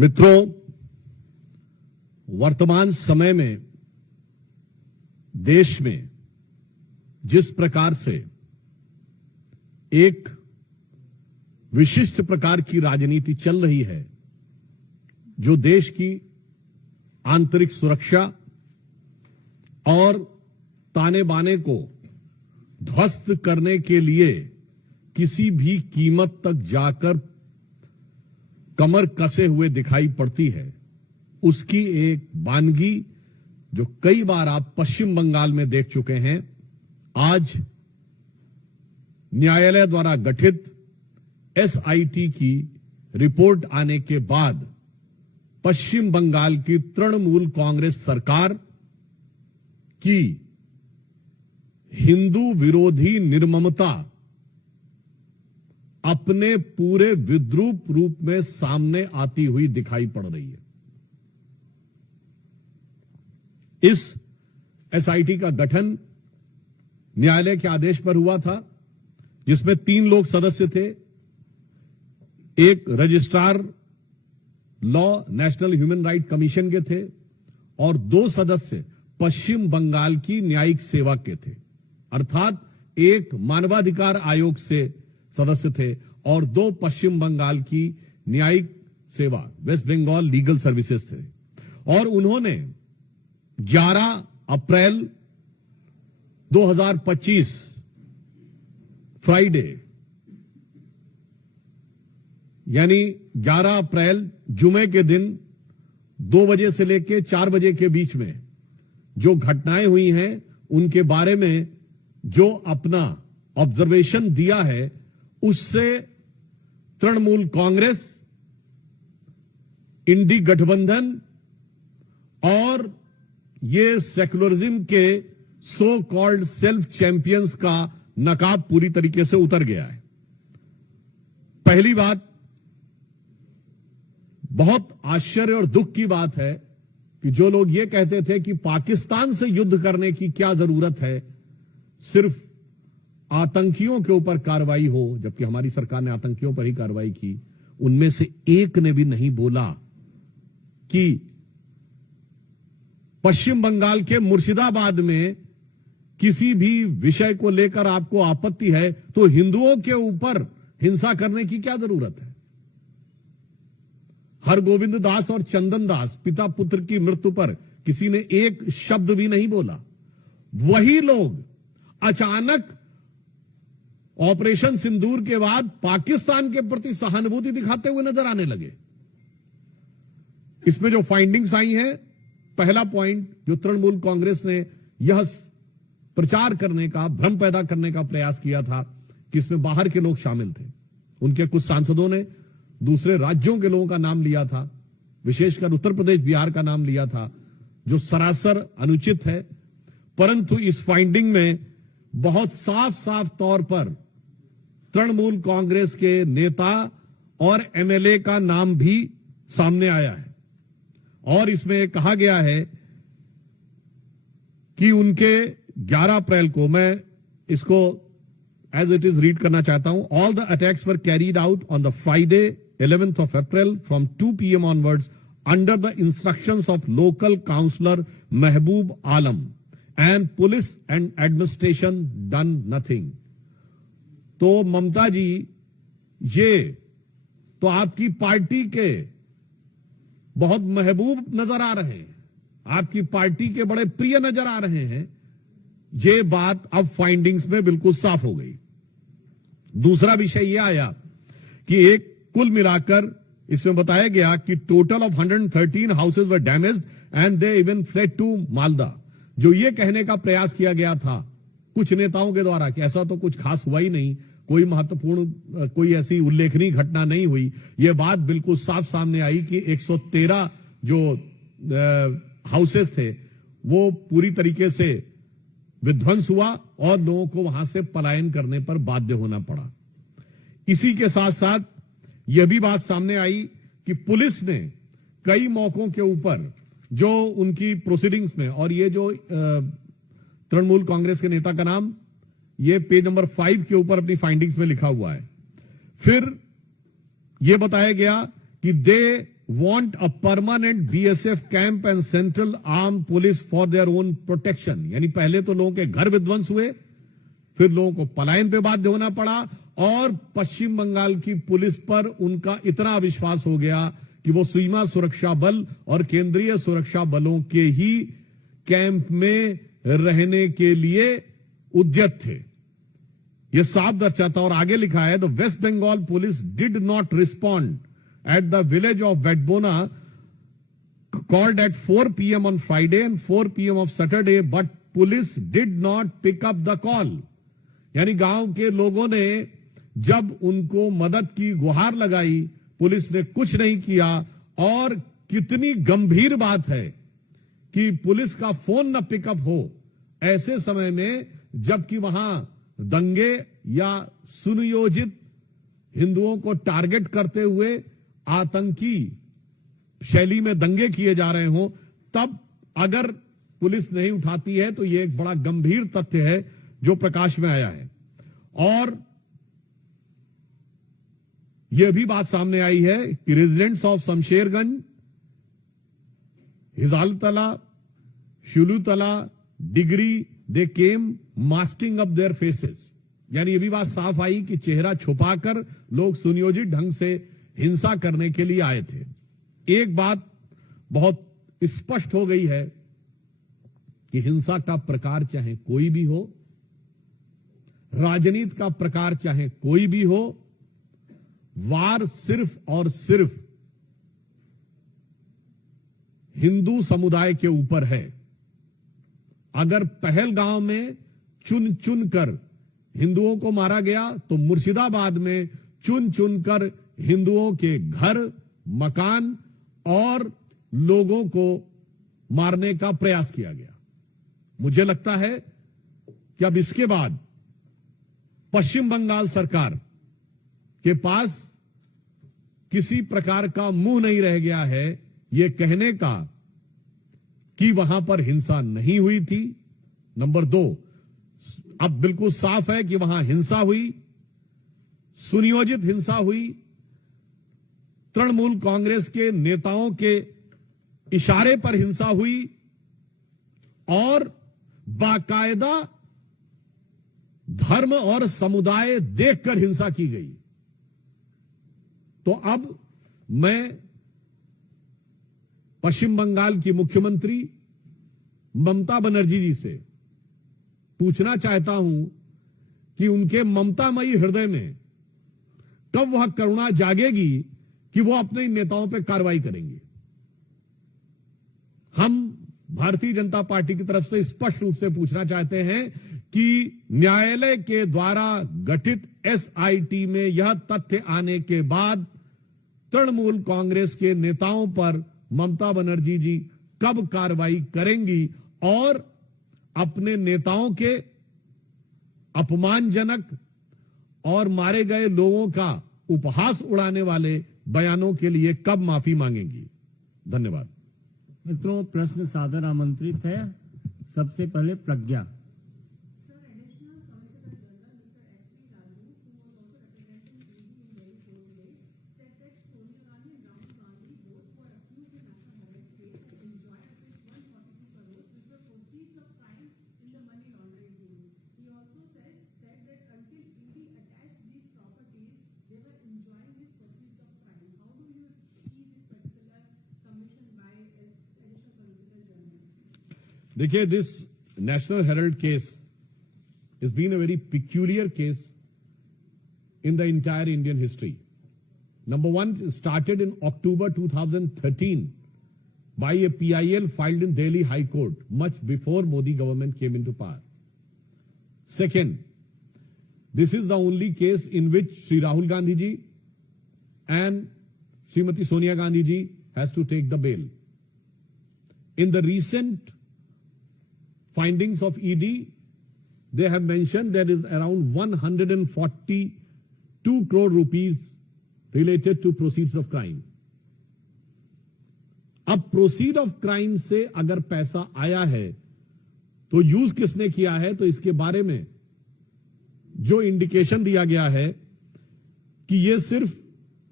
मित्रों, वर्तमान समय में देश में जिस प्रकार से एक विशिष्ट प्रकार की राजनीति चल रही है, जो देश की आंतरिक सुरक्षा और ताने बाने को ध्वस्त करने के लिए किसी भी कीमत तक जाकर कमर कसे हुए दिखाई पड़ती है, उसकी एक वानगी जो कई बार आप पश्चिम बंगाल में देख चुके हैं, आज न्यायालय द्वारा गठित एसआईटी की रिपोर्ट आने के बाद पश्चिम बंगाल की तृणमूल कांग्रेस सरकार की हिंदू विरोधी निर्ममता अपने पूरे विद्रूप रूप में सामने आती हुई दिखाई पड़ रही है। इस एसआईटी का गठन न्यायालय के आदेश पर हुआ था, जिसमें 3 लोग सदस्य थे। एक registrar law national human right commission के थे और 2 सदस्य पश्चिम बंगाल की न्यायिक सेवा के थे, अर्थात एक मानवाधिकार आयोग से सदस्य थे और 2 पश्चिम बंगाल की न्यायिक सेवा वेस्ट बंगाल लीगल सर्विसेज थे। और उन्होंने 11 अप्रैल 2025 फ्राइडे यानी 11 अप्रैल जुमे के दिन 2 बजे से लेकर 4 बजे के बीच में जो घटनाएं हुई हैं, उनके बारे में जो अपना ऑब्जर्वेशन दिया है, उससे तृणमूल कांग्रेस, इंडी गठबंधन और ये सेक्युलरिज्म के सो कॉल्ड सेल्फ चैंपियंस का नकाब पूरी तरीके से उतर गया है। पहली बात, बहुत आश्चर्य और दुख की बात है कि जो लोग ये कहते थे कि पाकिस्तान से युद्ध करने की क्या जरूरत है, सिर्फ आतंकियों के ऊपर कार्रवाई हो, जबकि हमारी सरकार ने आतंकियों पर ही कार्रवाई की, उनमें से एक ने भी नहीं बोला कि पश्चिम बंगाल के मुर्शिदाबाद में किसी भी विषय को लेकर आपको आपत्ति है तो हिंदुओं के ऊपर हिंसा करने की क्या जरूरत है। हरगोविंद दास और चंदन दास पिता पुत्र की मृत्यु पर किसी ने एक शब्द भी नहीं बोला। वही लोग अचानक ऑपरेशन सिंदूर के बाद पाकिस्तान के प्रति सहानुभूति दिखाते हुए नजर आने लगे। इसमें जो फाइंडिंग्स आई हैं, पहला पॉइंट जो तृणमूल कांग्रेस ने यह प्रचार करने का, भ्रम पैदा करने का प्रयास किया था कि इसमें बाहर के लोग शामिल थे। उनके कुछ सांसदों ने दूसरे राज्यों के लोगों का नाम लिया था, विशेषकर उत्तर प्रदेश, बिहार का नाम लिया था, जो सरासर अनुचित है। परंतु इस फाइंडिंग में बहुत साफ साफ तौर पर तृणमूल कांग्रेस के नेता और एमएलए का नाम भी सामने आया है और इसमें कहा गया है कि उनके 11 अप्रैल को, मैं इसको एज इट इज रीड करना चाहता हूं। All the attacks were carried out on the Friday 11th of April from 2 PM onwards under the instructions of local councillor Mehboob Alam and police and administration done nothing। तो ममता जी, ये तो आपकी party के बहुत महबूब नजर आ रहे हैं, आपकी पार्टी के बड़े प्रिय नजर आ रहे हैं। ये बात अब फाइंडिंग्स में बिल्कुल साफ हो गई। दूसरा विषय यह आया कि एक कुल मिलाकर इसमें बताया गया कि total of 113 houses were damaged and they even fled to Malda. जो ये कहने का प्रयास किया गया था कुछ नेताओं के द्वारा कि ऐसा तो कुछ खास हुआ ही नहीं, कोई महत्वपूर्ण, कोई ऐसी उल्लेखनीय घटना नहीं हुई, यह बात बिल्कुल साफ सामने आई कि 113 जो हाउसेस थे वो पूरी तरीके से विध्वंस हुआ और लोगों को वहां से पलायन करने पर बाध्य होना पड़ा। इसी के साथ साथ यह भी बात सामने आई कि पुलिस ने कई मौकों के ऊपर जो उनकी प्रोसीडिंग्स में, और ये जो तृणमूल कांग्रेस के नेता का नाम ये पेज नंबर 5 के ऊपर अपनी फाइंडिंग्स में लिखा हुआ है। फिर यह बताया गया कि दे want a permanent BSF camp and central armed police for their own protection. यानी पहले तो लोगों के घर विध्वंस हुए, फिर लोगों को पलायन पे बाध्य होना पड़ा, और पश्चिम बंगाल की पुलिस पर उनका इतना विश्वास हो गया कि वो सीमा सुरक्षा बल और केंद्रीय सुरक्षा बलों के ही कैंप में रहने के लिए उद्यत थे। यह साफ दर्शाता, और आगे लिखा है, the West Bengal police did not respond at the village of Betbona called at 4 p.m. on Friday and 4 p.m. of Saturday, but police did not pick up the call. यानी गांव के लोगों ने जब उनको मदद की गुहार लगाई, पुलिस ने कुछ नहीं किया। और कितनी गंभीर बात है कि पुलिस का फोन न पिकअप हो ऐसे समय में, जबकि वहां दंगे या सुनियोजित हिंदुओं को टारगेट करते हुए आतंकी शैली में दंगे किए जा रहे हों, तब अगर पुलिस नहीं उठाती है तो यह एक बड़ा गंभीर तथ्य है जो प्रकाश में आया है। और यह भी बात सामने आई है कि रेजिडेंट्स ऑफ शमशेरगंज, हिजालतला, शुलूतला, डिग्री, they came masking up their faces. यानी यह भी बात साफ आई कि चेहरा छुपाकर लोग सुनियोजित ढंग से हिंसा करने के लिए आए थे। एक बात बहुत स्पष्ट हो गई है कि हिंसा का प्रकार चाहे कोई भी हो, राजनीति का प्रकार चाहे कोई भी हो, वार सिर्फ और सिर्फ हिंदू समुदाय के ऊपर है। अगर पहलगांव में चुन चुन कर हिंदुओं को मारा गया, तो मुर्शिदाबाद में चुन चुन कर हिंदुओं के घर, मकान और लोगों को मारने का प्रयास किया गया। मुझे लगता है कि अब इसके बाद पश्चिम बंगाल सरकार के पास किसी प्रकार का मुंह नहीं रह गया है यह कहने का कि वहां पर हिंसा नहीं हुई थी। नंबर 2, अब बिल्कुल साफ है कि वहां हिंसा हुई, सुनियोजित हिंसा हुई, तृणमूल कांग्रेस के नेताओं के इशारे पर हिंसा हुई और बाकायदा धर्म और समुदाय देखकर हिंसा की गई। तो अब मैं पश्चिम बंगाल की मुख्यमंत्री ममता बनर्जी जी से पूछना चाहता हूं कि उनके ममतामयी हृदय में कब वह करुणा जागेगी कि वो अपने नेताओं पर कार्रवाई करेंगे। हम भारतीय जनता पार्टी की तरफ से स्पष्ट रूप से पूछना चाहते हैं कि न्यायालय के द्वारा गठित एसआईटी में यह तथ्य आने के बाद तृणमूल कांग्रेस के नेताओं पर ममता बनर्जी जी कब कार्रवाई करेंगी और अपने नेताओं के अपमानजनक और मारे गए लोगों का उपहास उड़ाने वाले बयानों के लिए कब माफी मांगेंगी। धन्यवाद। मित्रों, प्रश्न सादर आमंत्रित है। सबसे पहले प्रज्ञा। देखिए, this National Herald case has been a very peculiar case in the entire Indian history. Number one, it started in October 2013 by a PIL filed in Delhi High Court, much before Modi government came into power. Second, this is the only case in which Sri Rahul Gandhi ji and Srimati Sonia Gandhi ji has to take the bail. In the recent findings of ED, they have mentioned there is around 142 crore rupees related to proceeds of crime. अब proceed of crime से अगर पैसा आया है तो use किसने किया है, तो इसके बारे में जो इंडिकेशन दिया गया है कि यह सिर्फ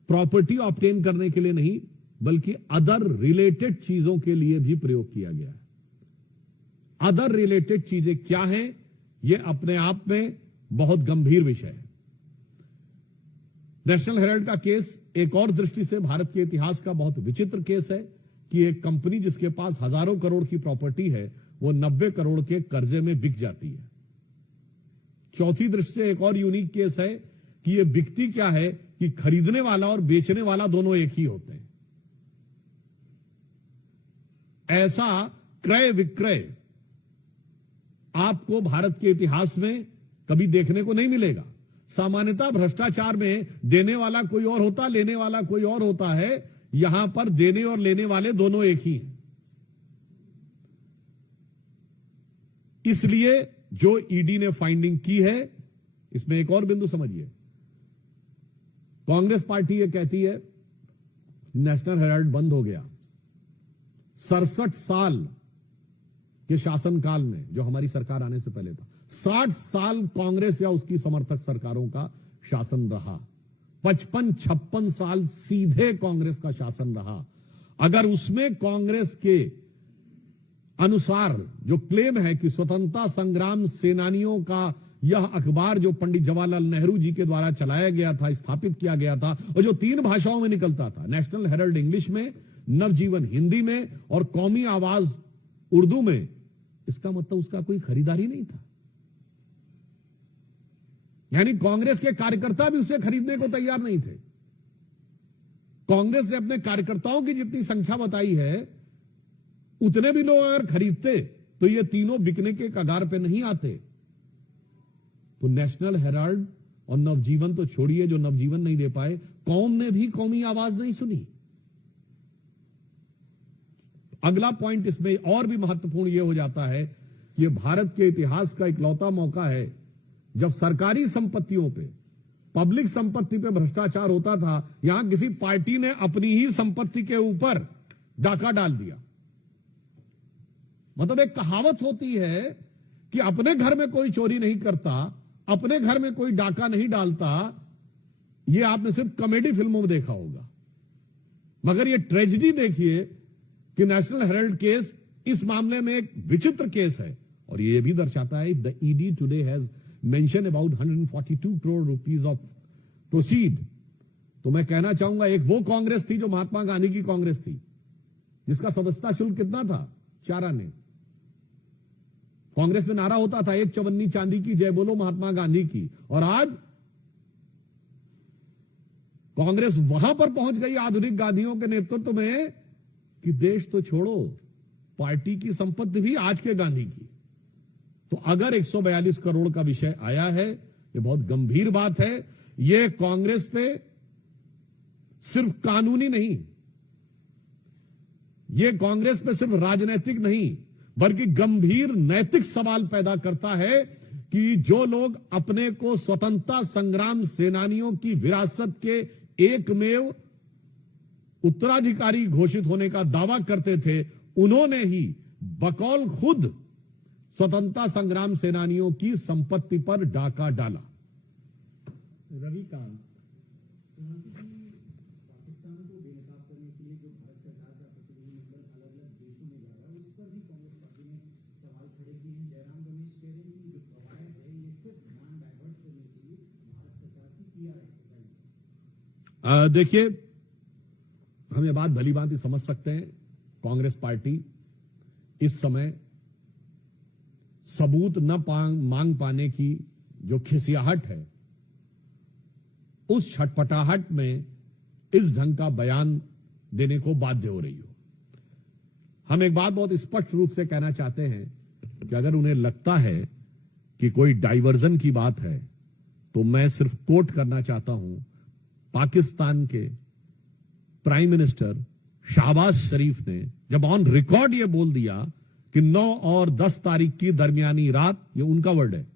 प्रॉपर्टी ऑब्टेन करने के लिए नहीं, बल्कि अदर रिलेटेड चीजों के लिए भी प्रयोग किया गया है। अदर रिलेटेड चीजें क्या हैं, यह अपने आप में बहुत गंभीर विषय है। नेशनल हेराल्ड का केस एक और दृष्टि से भारत के इतिहास का बहुत विचित्र केस है कि एक कंपनी जिसके पास हजारों करोड़ की प्रॉपर्टी है, वो 90 करोड़ के कर्जे में बिक जाती है। चौथी दृष्टि से एक और यूनिक केस है कि यह बिकती क्या है कि खरीदने वाला और बेचने वाला दोनों एक ही होते हैं। ऐसा क्रय विक्रय आपको भारत के इतिहास में कभी देखने को नहीं मिलेगा। सामान्यतः भ्रष्टाचार में देने वाला कोई और होता, लेने वाला कोई और होता है। यहां पर देने और लेने वाले दोनों एक ही हैं। इसलिए जो ईडी ने फाइंडिंग की है, इसमें एक और बिंदु समझिए। कांग्रेस पार्टी ये कहती है नेशनल हेराल्ड बंद हो गया। 67 साल के शासनकाल में, जो हमारी सरकार आने से पहले था, 60 साल कांग्रेस या उसकी समर्थक सरकारों का शासन रहा। 55-56 साल सीधे कांग्रेस का शासन रहा। अगर उसमें कांग्रेस के अनुसार जो क्लेम है कि स्वतंत्रता संग्राम सेनानियों का यह अखबार जो पंडित जवाहरलाल नेहरू जी के द्वारा चलाया गया था, स्थापित किया गया था, और जो 3 भाषाओं में निकलता था, नेशनल हेराल्ड इंग्लिश में, नवजीवन हिंदी में और कौमी आवाज उर्दू में, इसका मतलब उसका कोई खरीदारी नहीं था। यानी कांग्रेस के कार्यकर्ता भी उसे खरीदने को तैयार नहीं थे। कांग्रेस ने अपने कार्यकर्ताओं की जितनी संख्या बताई है, उतने भी लोग अगर खरीदते तो ये तीनों बिकने के कगार पे नहीं आते। तो नेशनल हेराल्ड और नवजीवन तो छोड़िए, जो नवजीवन नहीं दे पाए, कौम ने भी कौमी आवाज नहीं सुनी। अगला पॉइंट इसमें और भी महत्वपूर्ण यह हो जाता है कि यह भारत के इतिहास का इकलौता मौका है जब सरकारी संपत्तियों पे, पब्लिक संपत्ति पे भ्रष्टाचार होता था। यहां किसी पार्टी ने अपनी ही संपत्ति के ऊपर डाका डाल दिया। मतलब एक कहावत होती है कि अपने घर में कोई चोरी नहीं करता, अपने घर में कोई डाका नहीं डालता। यह आपने सिर्फ कॉमेडी फिल्मों में देखा होगा, मगर यह ट्रेजेडी देखिए कि नेशनल हेराल्ड केस इस मामले में एक विचित्र केस है। और यह भी दर्शाता है the ED today has mention about 142 crore rupees of proceed. तो मैं कहना चाहूंगा, एक वो कांग्रेस थी जो महात्मा गांधी की कांग्रेस थी, जिसका सदस्यता शुल्क कितना था? 4 आने। कांग्रेस में नारा होता था, 1 चवन्नी चांदी की, जय बोलो महात्मा गांधी की। और आज कांग्रेस वहां पर पहुंच गई आधुनिक गांधियों के नेतृत्व में कि देश तो छोड़ो, पार्टी की संपत्ति भी आज के गांधी की। तो अगर 142 करोड़ का विषय आया है, यह बहुत गंभीर बात है। यह कांग्रेस पे सिर्फ कानूनी नहीं, यह कांग्रेस पे सिर्फ राजनीतिक नहीं, बल्कि गंभीर नैतिक सवाल पैदा करता है कि जो लोग अपने को स्वतंत्रता संग्राम सेनानियों की विरासत के एकमेव उत्तराधिकारी घोषित होने का दावा करते थे, उन्होंने ही बकौल खुद स्वतंत्रता संग्राम सेनानियों की संपत्ति पर डाका डाला। रविकांत, देखिए, हम ये बात भली भांति समझ सकते हैं, कांग्रेस पार्टी इस समय सबूत न मांग पाने की जो खिसियाहट है, उस छटपटाहट में इस ढंग का बयान देने को बाध्य हो रही हो। हम एक बात बहुत स्पष्ट रूप से कहना चाहते हैं कि अगर उन्हें लगता है कि कोई डाइवर्जन की बात है, तो मैं सिर्फ कोट करना चाहता हूं पाकिस्तान के प्राइम मिनिस्टर शहबाज शरीफ ने जब ऑन रिकॉर्ड यह बोल दिया कि 9 और 10 तारीख की दरमियानी रात, ये उनका वर्ड है,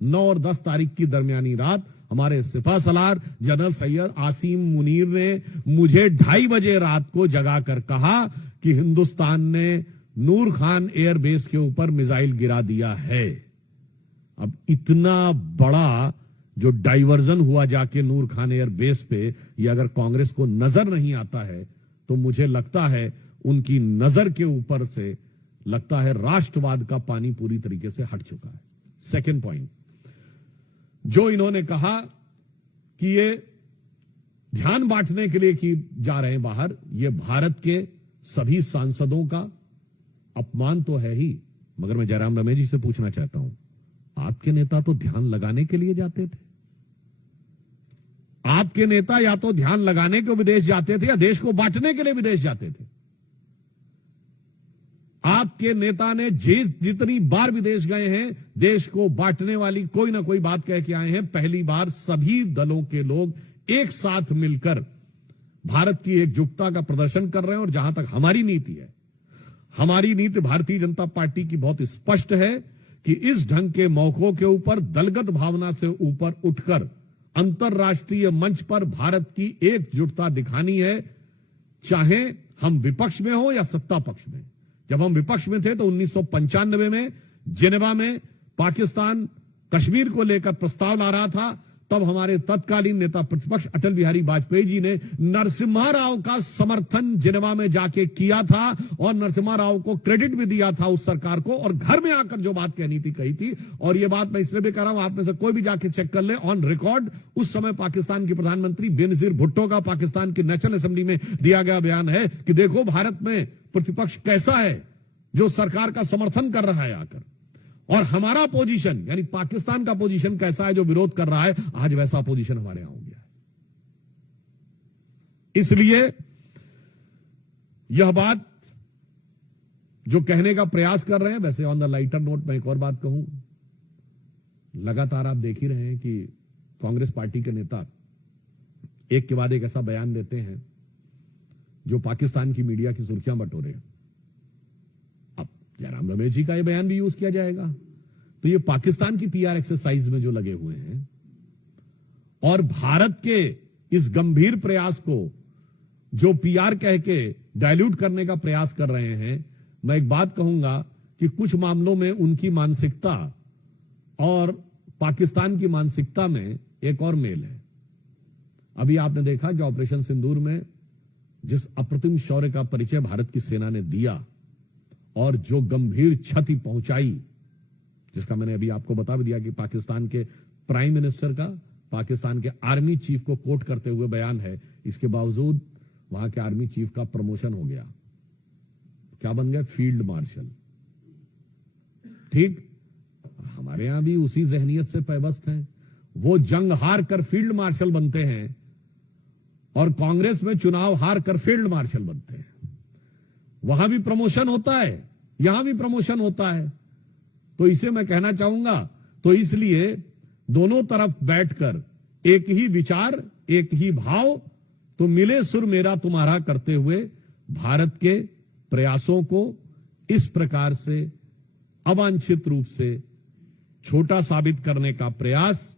9 और 10 तारीख की दरमियानी रात हमारे सिपह सलार जनरल सैयद आसिम मुनीर ने मुझे 2:30 बजे रात को जगा कर कहा कि हिंदुस्तान ने नूर खान एयरबेस के ऊपर मिसाइल गिरा दिया है। अब इतना बड़ा जो डाइवर्जन हुआ जाके नूर खान एयरबेस पे, ये अगर कांग्रेस को नजर नहीं आता है, तो मुझे लगता है उनकी नजर के ऊपर से लगता है राष्ट्रवाद का पानी पूरी तरीके से हट चुका है। सेकंड पॉइंट, जो इन्होंने कहा कि ये ध्यान बांटने के लिए कि जा रहे हैं बाहर, ये भारत के सभी सांसदों का अपमान तो है ही, मगर मैं जयराम रमेश जी से पूछना चाहता हूं, आपके नेता तो ध्यान लगाने के लिए जाते थे। आपके नेता या तो ध्यान लगाने को विदेश जाते थे या देश को बांटने के लिए विदेश जाते थे। आपके नेता ने जितनी बार विदेश गए हैं, देश को बांटने वाली कोई ना कोई बात कह के आए हैं। पहली बार सभी दलों के लोग एक साथ मिलकर भारत की एकजुटता का प्रदर्शन कर रहे हैं। और जहां तक हमारी नीति है, हमारी नीति भारतीय जनता पार्टी की बहुत स्पष्ट है कि इस ढंग के मौकों के ऊपर दलगत भावना से ऊपर उठकर अंतर्राष्ट्रीय मंच पर भारत की एकजुटता दिखानी है, चाहे हम विपक्ष में हो या सत्ता पक्ष में। जब हम विपक्ष में थे तो 1995 में जिनेवा में पाकिस्तान कश्मीर को लेकर प्रस्ताव ला रहा था, तब हमारे तत्कालीन नेता प्रतिपक्ष अटल बिहारी वाजपेयी जी ने नरसिम्हा राव का समर्थन जिनेवा में जाके किया था और नरसिम्हा राव को क्रेडिट भी दिया था उस सरकार को, और घर में आकर जो बात कहनी थी कही थी। और ये बात मैं इसलिए भी कह रहा हूं, आप में से कोई भी जाके चेक कर ले ऑन रिकॉर्ड, उस समय पाकिस्तान के प्रधानमंत्री बेनजीर भुट्टो का पाकिस्तान की नेशनल असेंबली में दिया गया बयान है कि देखो भारत में प्रतिपक्ष कैसा है जो सरकार का समर्थन कर रहा है आकर, और हमारा पोजीशन यानी पाकिस्तान का पोजीशन कैसा है जो विरोध कर रहा है, आज वैसा पोजीशन हमारे यहां हो गया है। इसलिए यह बात जो कहने का प्रयास कर रहे हैं, वैसे ऑन द लाइटर नोट मैं एक और बात कहूं, लगातार आप देख ही रहे हैं कि कांग्रेस पार्टी के नेता एक के बाद एक ऐसा बयान देते हैं जो पाकिस्तान की मीडिया की सुर्खियां बटोरे। अब जयराम रमेश जी का यह बयान भी यूज किया जाएगा, तो ये पाकिस्तान की पीआर एक्सरसाइज में जो लगे हुए हैं और भारत के इस गंभीर प्रयास को जो पीआर कह के डाइल्यूट करने का प्रयास कर रहे हैं, मैं एक बात कहूंगा कि कुछ मामलों में उनकी मानसिकता और पाकिस्तान की मानसिकता में एक और मेल है। अभी आपने देखा कि ऑपरेशन सिंदूर में जिस अप्रतिम शौर्य का परिचय भारत की सेना ने दिया और जो गंभीर क्षति पहुंचाई, जिसका मैंने अभी आपको बता भी दिया कि पाकिस्तान के प्राइम मिनिस्टर का पाकिस्तान के आर्मी चीफ को कोट करते हुए बयान है, इसके बावजूद वहां के आर्मी चीफ का प्रमोशन हो गया, क्या बन गया? Field marshal. ठीक, हमारे यहां भी उसी जहनियत से पैबस्त हैं। वो जंग हार कर फील्ड मार्शल बनते हैं और कांग्रेस में चुनाव हार कर फील्ड मार्शल बनते हैं। वहां भी प्रमोशन होता है, यहां भी प्रमोशन होता है। तो इसे मैं कहना चाहूंगा, तो इसलिए दोनों तरफ बैठकर एक ही विचार, एक ही भाव, तो मिले सुर मेरा तुम्हारा करते हुए भारत के प्रयासों को इस प्रकार से अवांछित रूप से छोटा साबित करने का प्रयास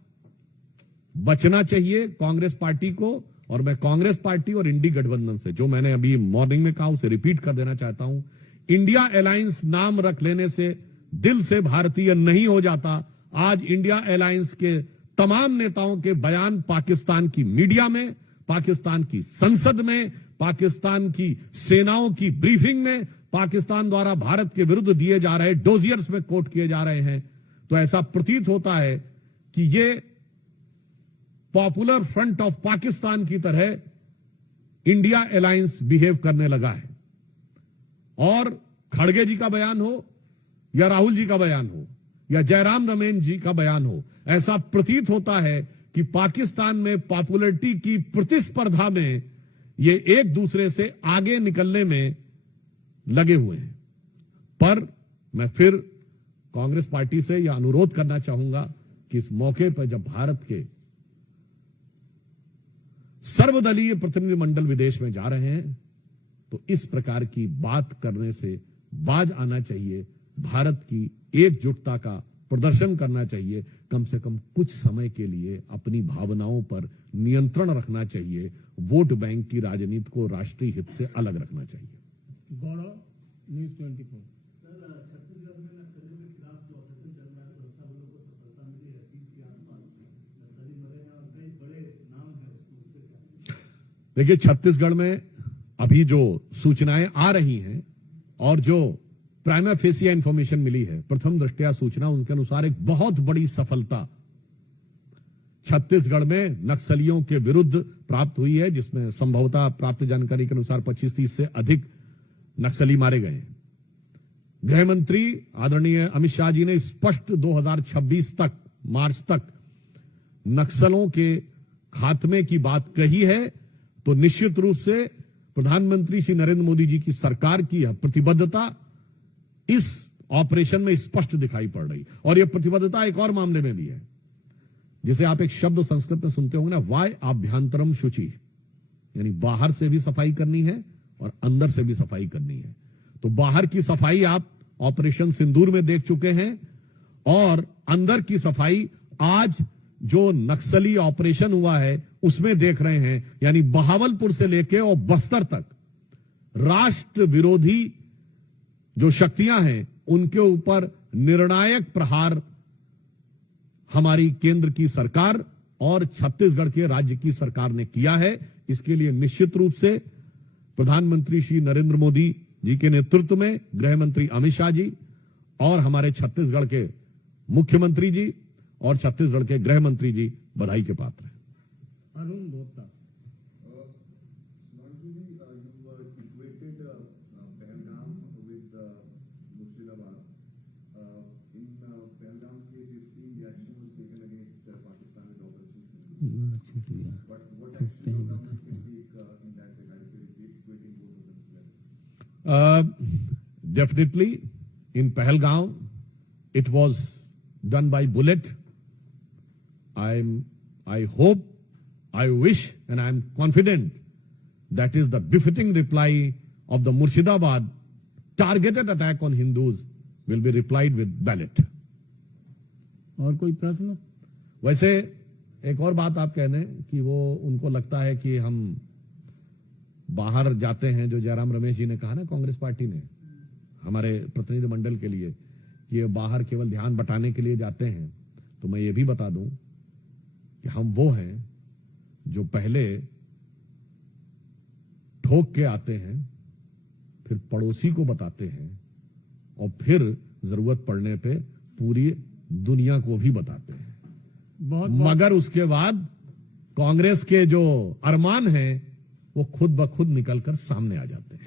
बचना चाहिए कांग्रेस पार्टी को। और मैं कांग्रेस पार्टी और इंडी गठबंधन से, जो मैंने अभी मॉर्निंग में कहा, उसे रिपीट कर देना चाहता हूं। इंडिया अलायंस नाम रख लेने से दिल से भारतीय नहीं हो जाता। आज इंडिया अलायंस के तमाम नेताओं के बयान पाकिस्तान की मीडिया में, पाकिस्तान की संसद में, पाकिस्तान की सेनाओं की ब्रीफिंग में, पाकिस्तान द्वारा भारत के विरुद्ध दिए जा रहे डोजियर्स में कोट किए जा रहे हैं। तो ऐसा प्रतीत होता है कि ये पॉपुलर फ्रंट ऑफ पाकिस्तान की तरह इंडिया अलायंस बिहेव करने लगा है। और खड़गे जी का बयान हो या राहुल जी का बयान हो या जयराम रमेश जी का बयान हो, ऐसा प्रतीत होता है कि पाकिस्तान में पॉपुलरिटी की प्रतिस्पर्धा में ये एक दूसरे से आगे निकलने में लगे हुए हैं। पर मैं फिर कांग्रेस पार्टी से यह अनुरोध करना चाहूंगा कि इस मौके पर जब भारत के सर्वदलीय प्रतिनिधिमंडल विदेश में जा रहे हैं, तो इस प्रकार की बात करने से बाज आना चाहिए। भारत की एकजुटता का प्रदर्शन करना चाहिए। कम से कम कुछ समय के लिए अपनी भावनाओं पर नियंत्रण रखना चाहिए। वोट बैंक की राजनीति को राष्ट्रीय हित से अलग रखना चाहिए। गौरव, न्यूज़ 24। छत्तीसगढ़ में नक्सलियों के खिलाफ जो ऑपरेशन चल रहा है, सुरक्षा बलों को सफलता मिली है। 30 के आसपास नक्सली मरे हैं और कई बड़े नाम है उसमें। देखिए, छत्तीसगढ़ में अभी जो सूचनाएं आ रही हैं और जो प्राइमा फेसिया इंफॉर्मेशन मिली है, प्रथम दृष्टया सूचना उनके अनुसार एक बहुत बड़ी सफलता छत्तीसगढ़ में नक्सलियों के विरुद्ध प्राप्त हुई है, जिसमें संभवतः प्राप्त जानकारी के अनुसार 25-30 से अधिक नक्सली मारे गए हैं। गृह मंत्री आदरणीय अमित शाह जी ने स्पष्ट 2026 तक, मार्च तक नक्सलों के खात्मे की बात कही है, तो निश्चित रूप से प्रधानमंत्री श्री नरेंद्र मोदी जी की सरकार की यह प्रतिबद्धता इस ऑपरेशन में स्पष्ट दिखाई पड़ रही। और यह प्रतिबद्धता एक और मामले में भी है, जिसे आप एक शब्द संस्कृत में सुनते होंगे ना, वाय आभ्यंतरम शुचि, यानी बाहर से भी सफाई करनी है और अंदर से भी सफाई करनी है। तो बाहर की सफाई आप ऑपरेशन सिंदूर में देख चुके हैं, और अंदर की सफाई आज जो नक्सली ऑपरेशन हुआ है उसमें देख रहे हैं। यानी बहावलपुर से लेके और बस्तर तक राष्ट्र विरोधी जो शक्तियां हैं उनके ऊपर निर्णायक प्रहार हमारी केंद्र की सरकार और छत्तीसगढ़ के राज्य की सरकार ने किया है। इसके लिए निश्चित रूप से प्रधानमंत्री श्री नरेंद्र मोदी जी के नेतृत्व में गृह मंत्री अमित शाह जी और हमारे छत्तीसगढ़ के मुख्यमंत्री जी और छत्तीसगढ़ के गृह मंत्री जी बधाई के पात्र हैं। अरुण बोता। Definitely, in Pahalgaon, it was done by bullet. I hope, I wish, and I am confident that is the befitting reply of the Murshidabad targeted attack on Hindus will be replied with ballot. और कोई प्रश्न? वैसे एक और बात आप कह दें कि वो उनको लगता है कि हम बाहर जाते हैं, जो जयराम रमेश जी ने कहा ना कांग्रेस पार्टी ने हमारे प्रतिनिधि मंडल के लिए कि ये बाहर केवल ध्यान बटाने के लिए जाते हैं, तो मैं ये भी बता दूं कि हम वो हैं जो पहले ठोक के आते हैं, फिर पड़ोसी को बताते हैं और फिर जरूरत पड़ने पे पूरी दुनिया को भी बताते हैं। मगर उसके बाद कांग्रेस के जो अरमान हैं वो खुद ब खुद निकलकर सामने आ जाते हैं।